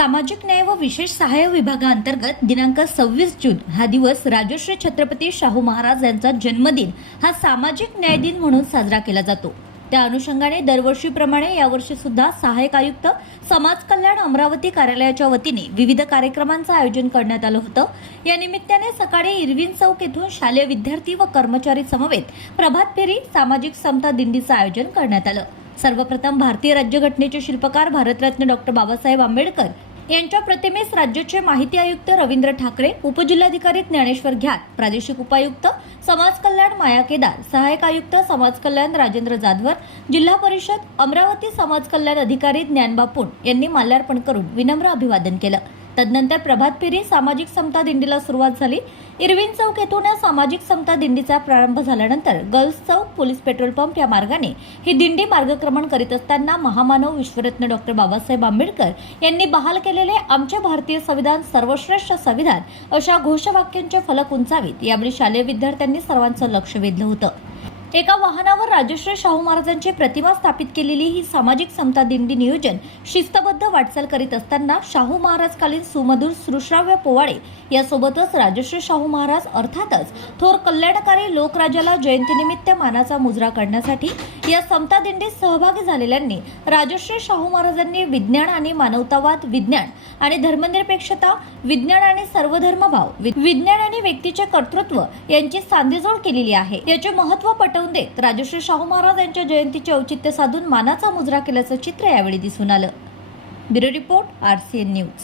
सामाजिक न्याय व विशेष सहाय्य विभागाअंतर्गत दिनांक सव्वीस जून हा दिवस राजश्री छत्रपती शाहू महाराज यांचा जन्मदिन हा सामाजिक न्याय दिन म्हणून साजरा केला जातो. त्या अनुषंगाने दरवर्षीप्रमाणे यावर्षी सुद्धा सहाय्यक आयुक्त समाज कल्याण अमरावती कार्यालयाच्या वतीने विविध कार्यक्रमांचं आयोजन करण्यात आलं होतं. या निमित्ताने सकाळी इरविन चौक येथून शालेय विद्यार्थी व कर्मचारी समवेत प्रभात फेरी सामाजिक समता दिंडीचं आयोजन करण्यात आलं. सर्वप्रथम भारतीय राज्यघटनेचे शिल्पकार भारतरत्न डॉक्टर बाबासाहेब आंबेडकर यांच्या प्रतिमेस राज्याचे माहिती आयुक्त रवींद्र ठाकरे उपजिल्हाधिकारी ज्ञानेश्वर घ्यात प्रादेशिक उपायुक्त समाज कल्याण माया केदार सहाय्यक आयुक्त समाज कल्याण राजेंद्र जाधवर जिल्हा परिषद अमरावती समाज कल्याण अधिकारी ज्ञानबा पुण यांनी माल्यार्पण करून विनम्र अभिवादन केलं. तदनंतर प्रभात फेरी सामाजिक समता दिंडीला सुरुवात झाली. इरविन चौक येथून या सामाजिक समता दिंडीचा प्रारंभ झाल्यानंतर girls Chowk police petrol pump या मार्गाने ही दिंडी मार्गक्रमण करीत असताना महामानव विश्वरत्न डॉक्टर बाबासाहेब आंबेडकर यांनी बहाल केलेले आमचे भारतीय संविधान सर्वश्रेष्ठ संविधान अशा घोषवाक्यांचे फलक उंचावीत. यावेळी शालेय विद्यार्थ्यांनी सर्वांचं लक्ष वेधलं होतं. एका वाहनावर राजश्री शाहू महाराजांची प्रतिमा स्थापित केलेली ही सामाजिक समता दिंडी नियोजन शिस्तबद्ध वाटचाल करीत असताना शाहू महाराजकालीन सुमधुर सुश्राव्य पोवाडे यासोबतच राजश्री शाहू महाराज अर्थातच थोर कल्याणकारी लोकराजाला जयंतीनिमित्त मानाचा मुजरा करण्यासाठी या समता दिंडीत सहभागी झालेल्यांनी राजश्री शाहू महाराजांनी विज्ञान आणि मानवतावाद विज्ञान आणि धर्मनिरपेक्षता विज्ञान आणि सर्वधर्मभाव वि- विज्ञान आणि व्यक्तीचे कर्तृत्व यांची सांधेजोड केलेली आहे. याचे महत्त्व पटवून देत राजश्री शाहू महाराज यांच्या जयंतीचे औचित्य साधून मानाचा मुजरा केल्याचं चित्र यावेळी दिसून आलं. Bureau report RCN news.